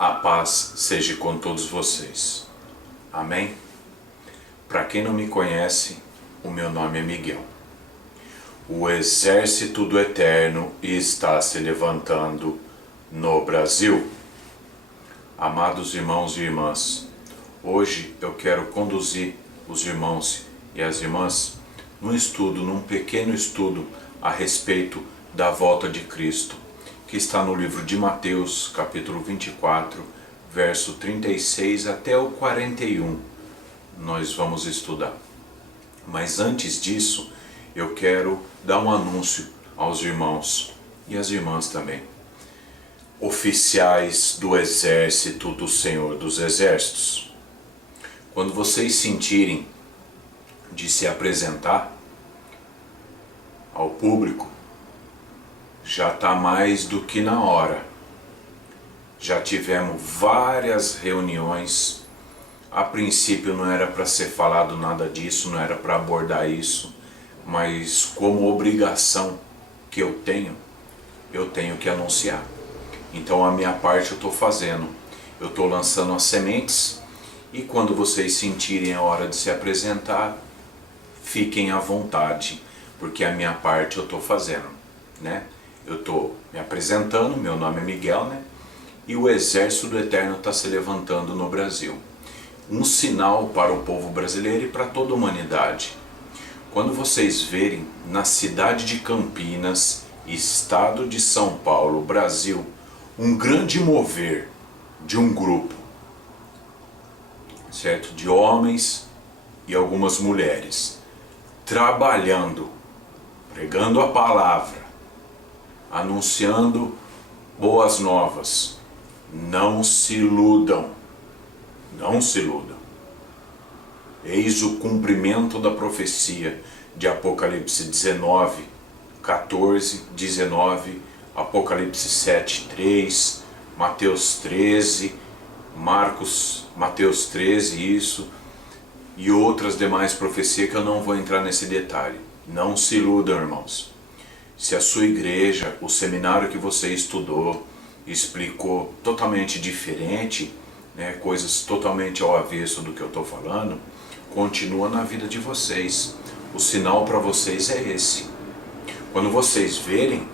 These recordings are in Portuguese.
A paz seja com todos vocês. Amém? Para quem não me conhece, o meu nome é Miguel. O exército do Eterno está se levantando no Brasil. Amados irmãos e irmãs, hoje eu quero conduzir os irmãos e as irmãs num pequeno estudo a respeito da volta de Cristo, que está no livro de Mateus, capítulo 24, verso 36 até o 41. Nós vamos estudar. Mas antes disso, eu quero dar um anúncio aos irmãos e às irmãs também. Oficiais do exército do Senhor dos Exércitos. Quando vocês sentirem de se apresentar ao público, já está mais do que na hora. Já tivemos várias reuniões. A princípio não era para ser falado nada disso, não era para abordar isso, mas como obrigação que eu tenho que anunciar. Então a minha parte eu estou fazendo. Eu estou lançando as sementes e quando vocês sentirem a hora de se apresentar, fiquem à vontade, porque a minha parte eu estou fazendo, né? Eu estou me apresentando, meu nome é Miguel, né? E o exército do Eterno está se levantando no Brasil. Um sinal para o povo brasileiro e para toda a humanidade. Quando vocês verem na cidade de Campinas, estado de São Paulo, Brasil, um grande mover de um grupo, certo? De homens e algumas mulheres, trabalhando, pregando a palavra, anunciando boas novas. Não se iludam, não se iludam. Eis o cumprimento da profecia de Apocalipse 19, 14, 19, Apocalipse 7, 3, Mateus 13, Mateus 13, isso, e outras demais profecias que eu não vou entrar nesse detalhe. Não se iludam, irmãos. Se a sua igreja, o seminário que você estudou, explicou totalmente diferente, né, coisas totalmente ao avesso do que eu estou falando, continua na vida de vocês. O sinal para vocês é esse. Quando vocês verem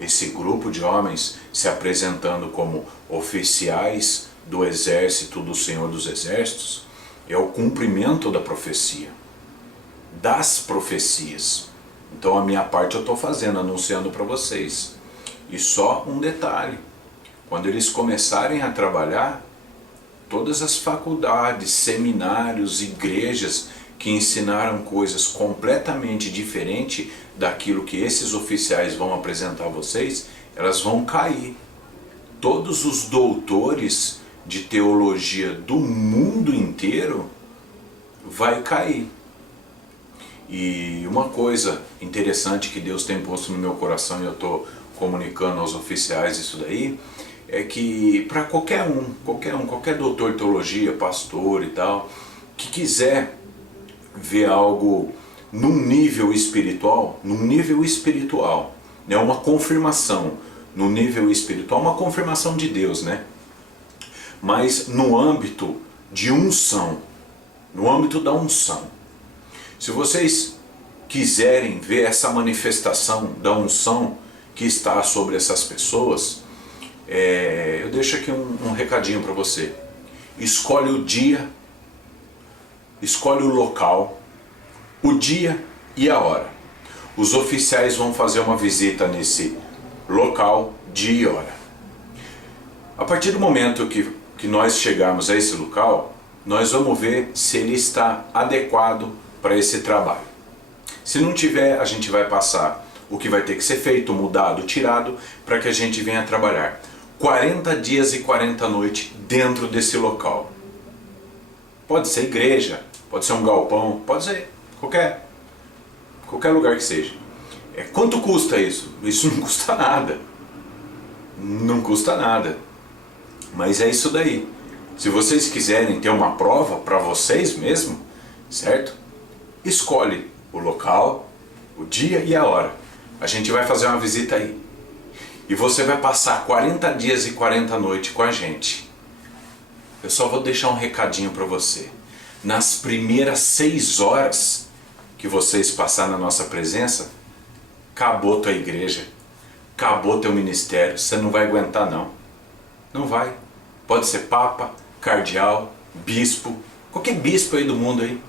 esse grupo de homens se apresentando como oficiais do exército do Senhor dos Exércitos, é o cumprimento da profecia, das profecias. Então a minha parte eu estou fazendo, anunciando para vocês. E só um detalhe, quando eles começarem a trabalhar, todas as faculdades, seminários, igrejas que ensinaram coisas completamente diferentes daquilo que esses oficiais vão apresentar a vocês, elas vão cair. Todos os doutores de teologia do mundo inteiro vai cair. E uma coisa interessante que Deus tem posto no meu coração e eu estou comunicando aos oficiais isso daí, é que para qualquer doutor de teologia, pastor e tal, que quiser ver algo num nível espiritual, né, uma confirmação no nível espiritual, uma confirmação de Deus, né? Mas no âmbito de unção, no âmbito da unção. Se vocês quiserem ver essa manifestação da unção que está sobre essas pessoas, eu deixo aqui um recadinho para você. Escolhe o dia, escolhe o local, o dia e a hora. Os oficiais vão fazer uma visita nesse local, dia e hora. A partir do momento que nós chegarmos a esse local, nós vamos ver se ele está adequado para esse trabalho. Se não tiver, a gente vai passar o que vai ter que ser feito, mudado, tirado, para que a gente venha trabalhar 40 dias e 40 noites dentro desse local. Pode ser igreja, pode ser um galpão, pode ser qualquer lugar que seja. Quanto custa isso? Isso não custa nada. Não custa nada. Mas é isso daí. Se vocês quiserem ter uma prova para vocês mesmo, certo? Escolhe o local, o dia e a hora. A gente vai fazer uma visita aí. E você vai passar 40 dias e 40 noites com a gente. eu só vou deixar um recadinho para você. Nas primeiras 6 horas que vocês passar na nossa presença, acabou tua igreja, acabou teu ministério, você não vai aguentar não. Não vai. Pode ser papa, cardeal, bispo, qualquer bispo aí do mundo aí,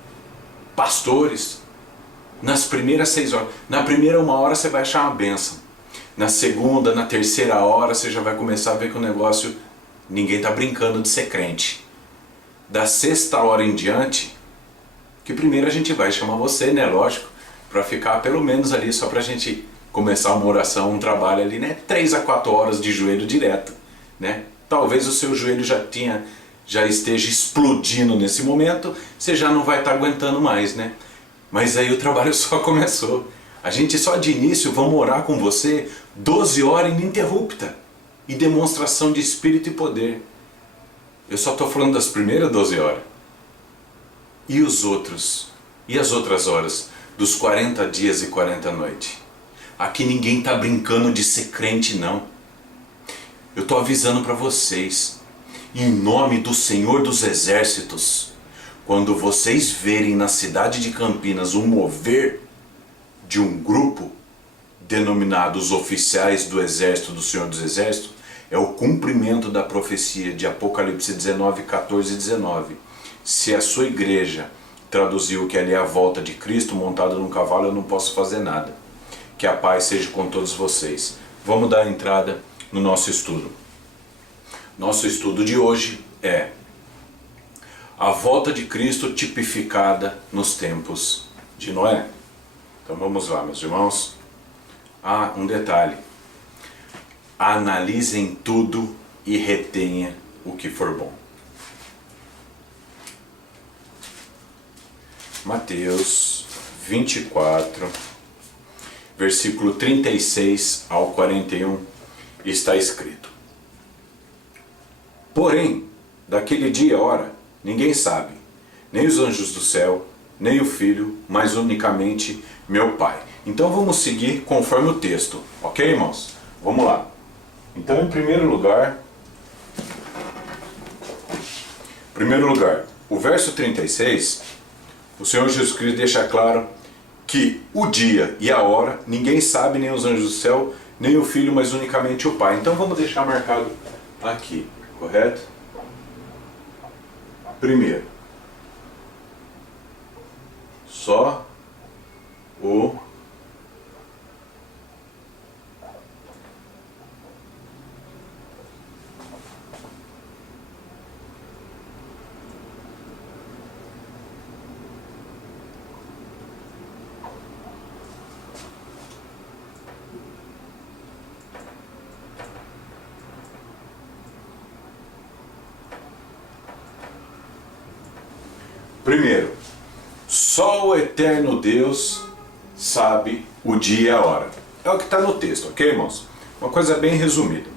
pastores. Nas primeiras 6 horas, na primeira 1 hora você vai achar uma bênção. Na segunda, na terceira hora você já vai começar a ver que o negócio, ninguém tá brincando de ser crente. Da 6ª hora em diante, que primeiro a gente vai chamar você, né, lógico, para ficar pelo menos ali só pra gente começar uma oração, um trabalho ali, né, 3 a 4 horas de joelho direto, né? Talvez o seu joelho já esteja explodindo nesse momento, você já não vai estar aguentando mais, né? Mas aí o trabalho só começou. A gente só de início vamos orar com você 12 horas ininterrupta e demonstração de espírito e poder. Eu só estou falando das primeiras 12 horas. E os outros? E as outras horas? Dos 40 dias e 40 noites? Aqui ninguém está brincando de ser crente não. Eu estou avisando para vocês. Em nome do Senhor dos Exércitos, quando vocês verem na cidade de Campinas um mover de um grupo denominado os oficiais do Exército do Senhor dos Exércitos, é o cumprimento da profecia de Apocalipse 19, 14 e 19. Se a sua igreja traduziu que ali é a volta de Cristo montado num cavalo, eu não posso fazer nada. Que a paz seja com todos vocês. Vamos dar entrada no nosso estudo. Nosso estudo de hoje é a volta de Cristo tipificada nos tempos de Noé. Então vamos lá, meus irmãos. Ah, um detalhe. Analisem tudo e retenha o que for bom. Mateus 24, versículo 36 ao 41, está escrito: Porém, daquele dia e hora, ninguém sabe, nem os anjos do céu, nem o Filho, mas unicamente meu Pai. Então vamos seguir conforme o texto, ok, irmãos? Vamos lá. Então, em primeiro lugar, o verso 36, o Senhor Jesus Cristo deixa claro que o dia e a hora ninguém sabe, nem os anjos do céu, nem o Filho, mas unicamente o Pai. Então vamos deixar marcado aqui, correto? Primeiro, só o Primeiro, só o eterno Deus sabe o dia e a hora. É o que está no texto, ok, irmãos? Uma coisa bem resumida.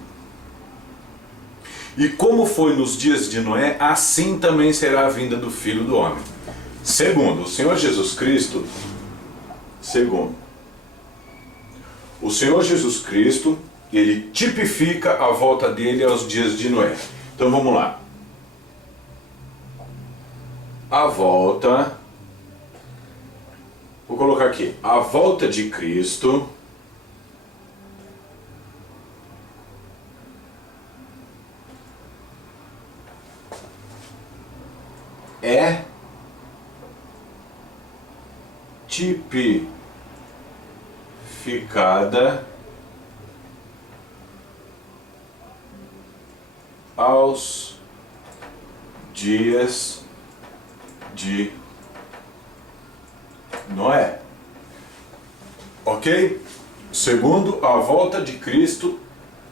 E como foi nos dias de Noé, assim também será a vinda do Filho do Homem. Segundo, o Senhor Jesus Cristo, ele tipifica a volta dele aos dias de Noé. Então vamos lá. A volta, vou colocar aqui, a volta de Cristo é tipificada aos dias de Noé. Ok? Segundo, a volta de Cristo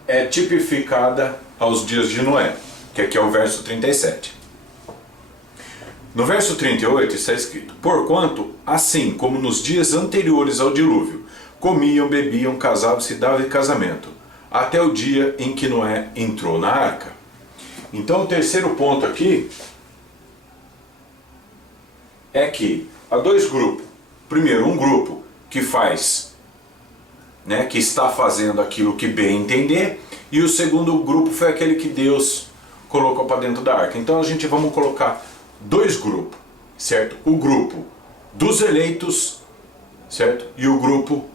é tipificada aos dias de Noé, que aqui é o verso 37. No verso 38 está escrito: Porquanto, assim como nos dias anteriores ao dilúvio, comiam, bebiam, casavam, se davam em casamento, até o dia em que Noé entrou na arca. Então o terceiro ponto aqui é que há dois grupos. Primeiro, um grupo que faz, que está fazendo aquilo que bem entender, e o segundo grupo foi aquele que Deus colocou para dentro da arca. Então a gente vamos colocar dois grupos, certo? O grupo dos eleitos, certo? E o grupo,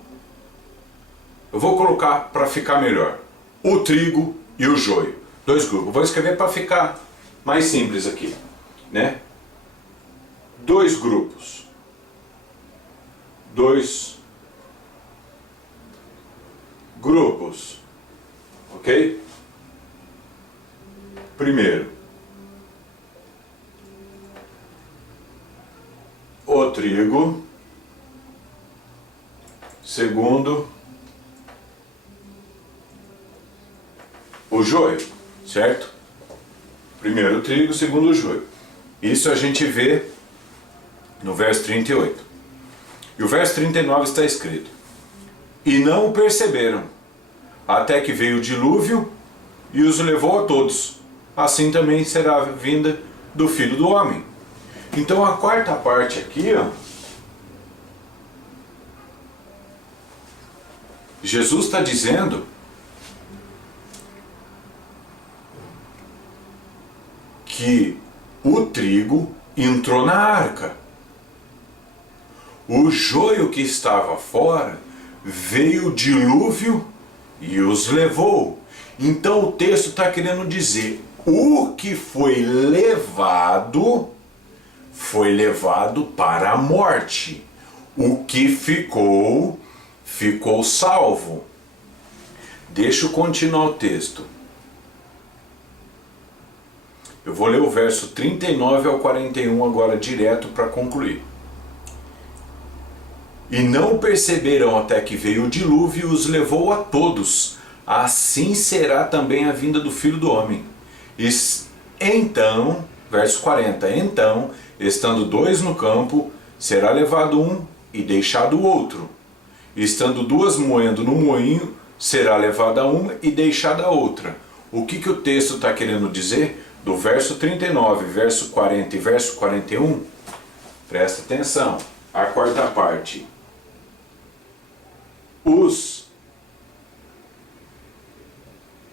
eu vou colocar para ficar melhor, o trigo e o joio. Dois grupos. Vou escrever para ficar mais simples aqui, né? Dois grupos. Dois grupos. Ok? Primeiro, o trigo. Segundo, o joio, certo? Primeiro o trigo, segundo o joio. Isso a gente vê no verso 38. E o verso 39 está escrito: e não o perceberam, até que veio o dilúvio e os levou a todos. Assim também será a vinda do Filho do Homem. Então a quarta parte aqui, ó, Jesus está dizendo que o trigo entrou na arca. O joio que estava fora, veio o dilúvio e os levou. Então o texto está querendo dizer, o que foi levado para a morte. O que ficou salvo. Deixa eu continuar o texto. Eu vou ler o verso 39 ao 41 agora direto para concluir. E não perceberam até que veio o dilúvio e os levou a todos. Assim será também a vinda do Filho do Homem. Então, verso 40, então, estando dois no campo, será levado um e deixado o outro. Estando duas moendo no moinho, será levada uma e deixada a outra. O que o texto está querendo dizer? Do verso 39, verso 40 e verso 41, presta atenção, a quarta parte. Os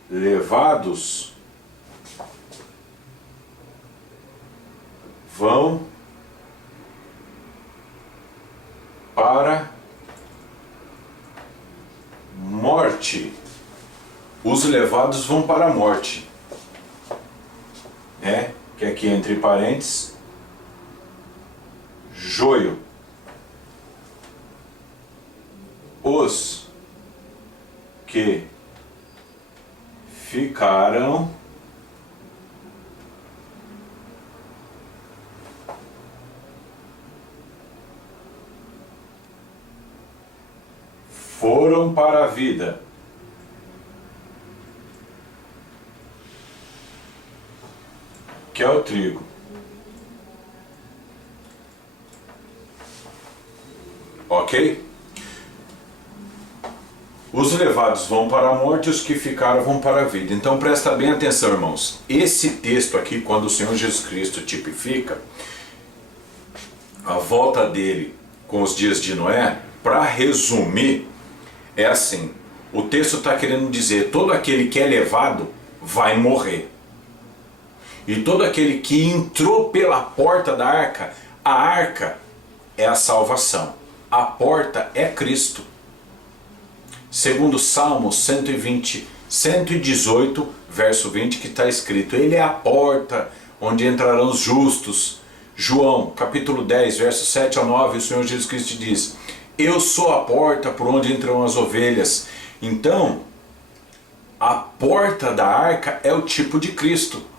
levados vão para morte. Os levados vão para a morte. Que aqui entre parênteses, joio. Os que ficaram foram para a vida. Que é o trigo. Ok? Os levados vão para a morte, os que ficaram vão para a vida. Então presta bem atenção, irmãos. Esse texto aqui, quando o Senhor Jesus Cristo tipifica a volta dele com os dias de Noé, para resumir, é assim. O texto está querendo dizer, todo aquele que é levado vai morrer. E todo aquele que entrou pela porta da arca, a arca é a salvação. A porta é Cristo. Segundo Salmo 118, verso 20, que está escrito, Ele é a porta onde entrarão os justos. João, capítulo 10, verso 7 ao 9, o Senhor Jesus Cristo diz, Eu sou a porta por onde entram as ovelhas. Então, a porta da arca é o tipo de Cristo.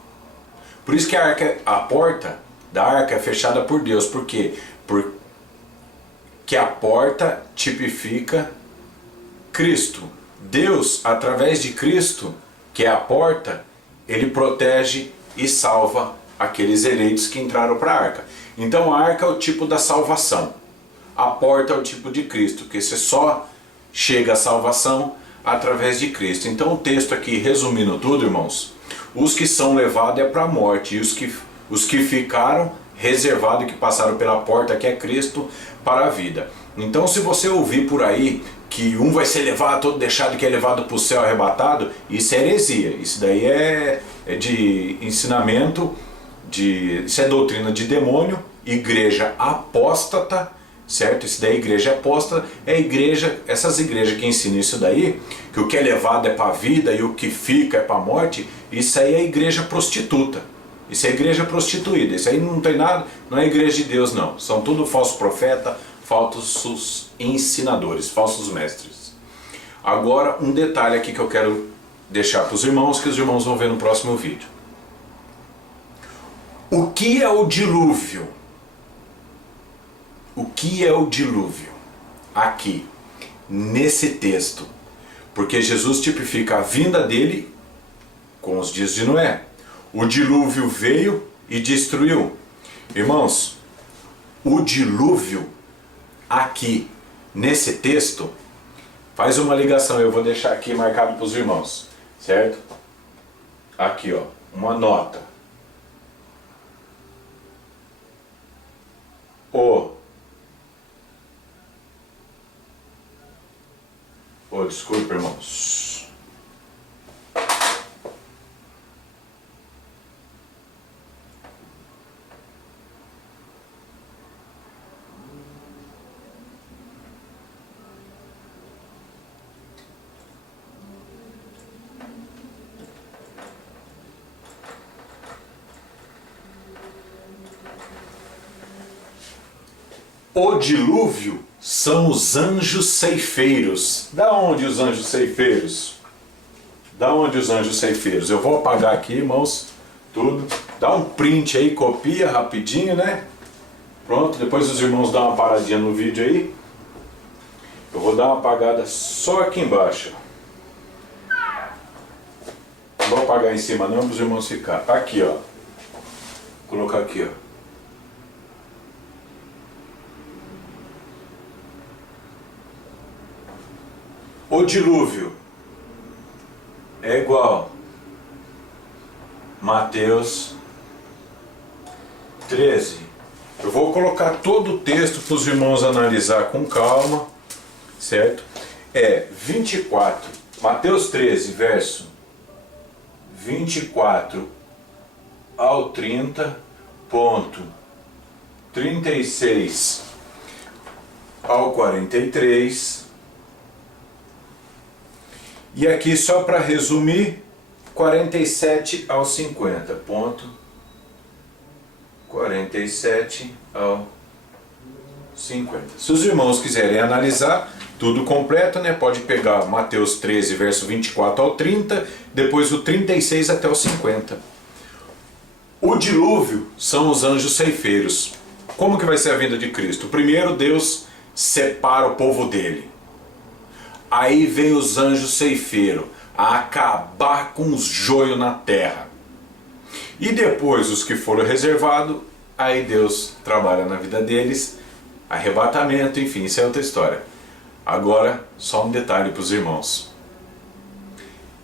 Por isso que a porta da arca é fechada por Deus. Por quê? Porque a porta tipifica Cristo. Deus, através de Cristo, que é a porta, Ele protege e salva aqueles eleitos que entraram para a arca. Então a arca é o tipo da salvação. A porta é o tipo de Cristo, que você só chega à salvação através de Cristo. Então o texto aqui, resumindo tudo, irmãos, os que são levados é para a morte, e os que ficaram reservados, que passaram pela porta, que é Cristo, para a vida. Então se você ouvir por aí que um vai ser levado, todo deixado, que é levado para o céu arrebatado, isso é heresia. Isso daí é de ensinamento, isso é doutrina de demônio, igreja apóstata, certo? Isso daí, igreja apóstata, é igreja, essas igrejas que ensinam isso daí, que o que é levado é para a vida e o que fica é para a morte, isso aí é igreja prostituta. Isso é igreja prostituída, isso aí não tem nada, não é igreja de Deus não. São tudo falsos profetas, falsos ensinadores, falsos mestres. Agora um detalhe aqui que eu quero deixar para os irmãos, que os irmãos vão ver no próximo vídeo. O que é o dilúvio? O que é o dilúvio? Aqui, nesse texto. Porque Jesus tipifica a vinda dele com os dias de Noé. O dilúvio veio e destruiu. Irmãos, o dilúvio aqui nesse texto faz uma ligação, eu vou deixar aqui marcado para os irmãos, certo? Aqui, ó, uma nota. Desculpa, irmãos. O dilúvio são os anjos ceifeiros. Da onde os anjos ceifeiros? Da onde os anjos ceifeiros? Eu vou apagar aqui, irmãos, tudo. Dá um print aí, copia rapidinho, né? Pronto, depois os irmãos dão uma paradinha no vídeo aí. Eu vou dar uma apagada só aqui embaixo. Não vou apagar em cima não, para os irmãos ficar. Aqui, ó. Vou colocar aqui, ó. O dilúvio é igual Mateus 13. Eu vou colocar todo o texto para os irmãos analisar com calma, certo? É 24, Mateus 13, verso 24 ao 30, ponto 36 ao 43. E aqui, só para resumir, 47 ao 50, ponto 47 ao 50. Se os irmãos quiserem analisar tudo completo, né, pode pegar Mateus 13, verso 24 ao 30, depois o 36 até o 50. O dilúvio são os anjos ceifeiros. Como que vai ser a vinda de Cristo? Primeiro, Deus separa o povo dele. Aí vem os anjos ceifeiros a acabar com os joios na terra. E depois os que foram reservados, aí Deus trabalha na vida deles, arrebatamento, enfim, isso é outra história. Agora, só um detalhe para os irmãos.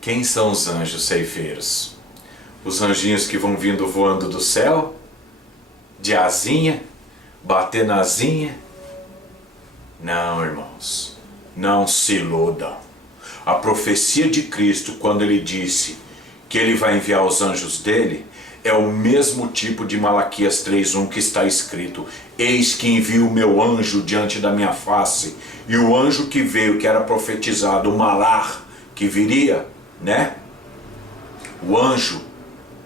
Quem são os anjos ceifeiros? Os anjinhos que vão vindo voando do céu, de asinha, batendo asinha? Não, irmãos. Não se iludam. A profecia de Cristo, quando ele disse que ele vai enviar os anjos dele, é o mesmo tipo de Malaquias 3:1 que está escrito: eis que envio o meu anjo diante da minha face. E o anjo que veio, que era profetizado, o Malar, que viria, né? O anjo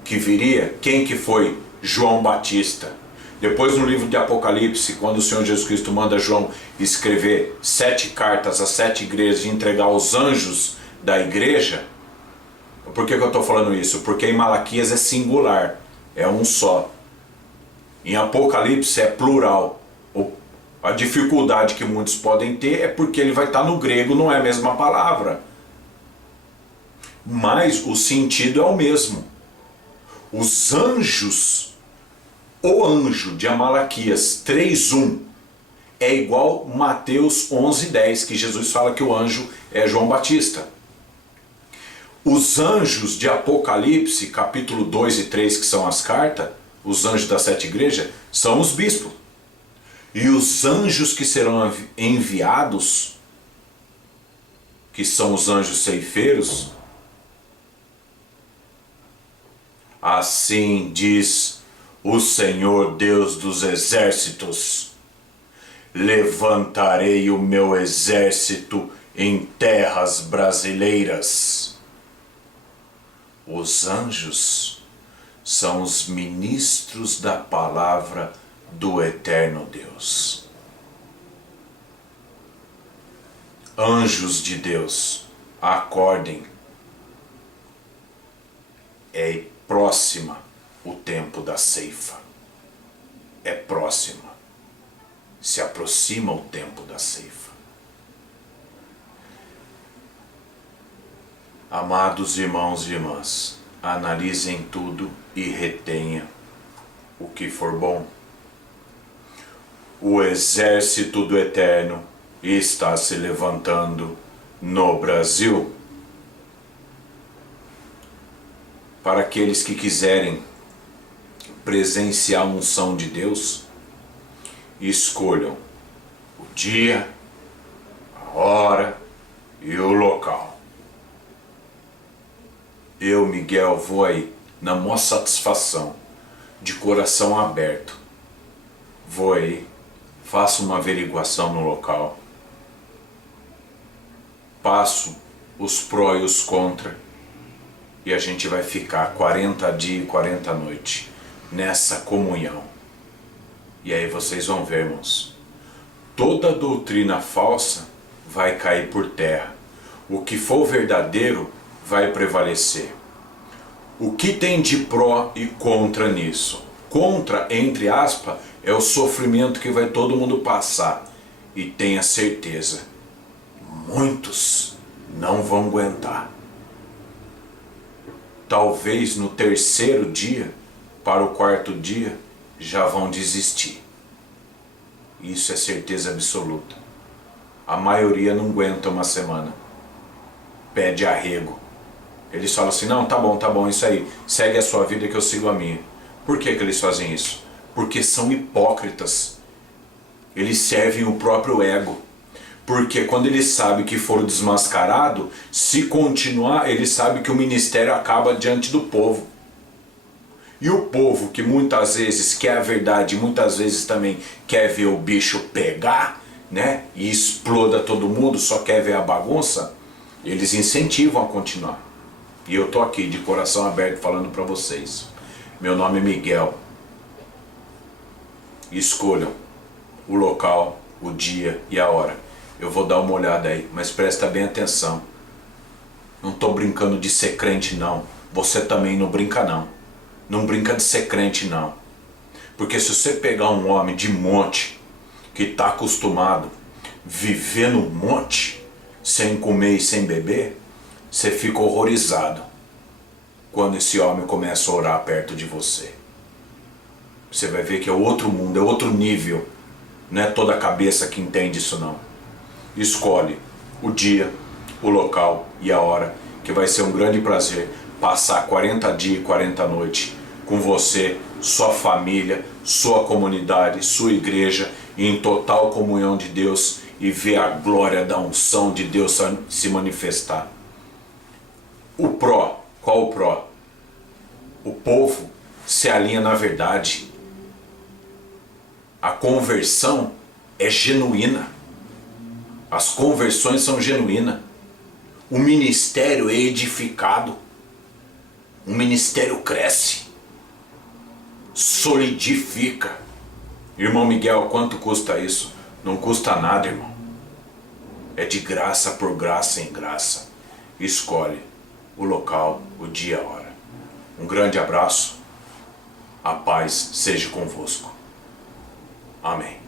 que viria, quem que foi? João Batista. Depois, no livro de Apocalipse, quando o Senhor Jesus Cristo manda João escrever 7 cartas às 7 igrejas e entregar aos anjos da igreja, por que eu estou falando isso? Porque em Malaquias é singular, é um só. Em Apocalipse é plural. A dificuldade que muitos podem ter é porque ele vai estar no grego, não é a mesma palavra. Mas o sentido é o mesmo. Os anjos... O anjo de Malaquias 3:1 é igual Mateus 11:10, que Jesus fala que o anjo é João Batista. Os anjos de Apocalipse, capítulo 2 e 3, que são as cartas, os anjos das 7 igrejas, são os bispos. E os anjos que serão enviados que são os anjos ceifeiros? Assim diz o Senhor Deus dos exércitos: levantarei o meu exército em terras brasileiras. Os anjos são os ministros da palavra do eterno Deus. Anjos de Deus, acordem. É próxima o tempo da ceifa. É próxima. Se aproxima o tempo da ceifa. Amados irmãos e irmãs, analisem tudo e retenha o que for bom. O exército do Eterno está se levantando no Brasil. Para aqueles que quiserem presenciar a unção de Deus, escolham o dia, a hora e o local. Eu, Miguel, vou aí, na maior satisfação, de coração aberto. Vou aí, faço uma averiguação no local, passo os pró e os contra, e a gente vai ficar 40 dias e 40 noites nessa comunhão. E aí vocês vão ver, irmãos, toda doutrina falsa vai cair por terra. O que for verdadeiro vai prevalecer. O que tem de pró e contra nisso? Contra, entre aspas, é o sofrimento que vai todo mundo passar. E tenha certeza, muitos não vão aguentar. Talvez no terceiro dia, para o quarto dia, já vão desistir. Isso é certeza absoluta. A maioria não aguenta uma semana. Pede arrego. Eles falam assim: não, tá bom, isso aí. Segue a sua vida que eu sigo a minha. Por que eles fazem isso? Porque são hipócritas. Eles servem o próprio ego. Porque quando eles sabem que foram desmascarados, se continuar, eles sabem que o ministério acaba diante do povo. E o povo, que muitas vezes quer a verdade, muitas vezes também quer ver o bicho pegar, né? E exploda todo mundo, só quer ver a bagunça, eles incentivam a continuar. E eu tô aqui de coração aberto falando para vocês. Meu nome é Miguel. Escolham o local, o dia e a hora. Eu vou dar uma olhada aí, mas presta bem atenção. Não tô brincando de ser crente, não. Você também não brinca, não. Não brinca de ser crente, não. Porque se você pegar um homem de monte, que está acostumado a viver no monte, sem comer e sem beber, você fica horrorizado quando esse homem começa a orar perto de você. Você vai ver que é outro mundo, é outro nível. Não é toda a cabeça que entende isso, não. Escolhe o dia, o local e a hora, que vai ser um grande prazer passar 40 dias e 40 noites com você, sua família, sua comunidade, sua igreja, em total comunhão de Deus, e ver a glória da unção de Deus se manifestar. O pró, qual o pró? O povo se alinha na verdade. A conversão é genuína. As conversões são genuínas. O ministério é edificado. O ministério cresce. Solidifica. Irmão Miguel, quanto custa isso? Não custa nada, irmão. É de graça por graça em graça. Escolhe o local, o dia, a hora. Um grande abraço. A paz seja convosco. Amém.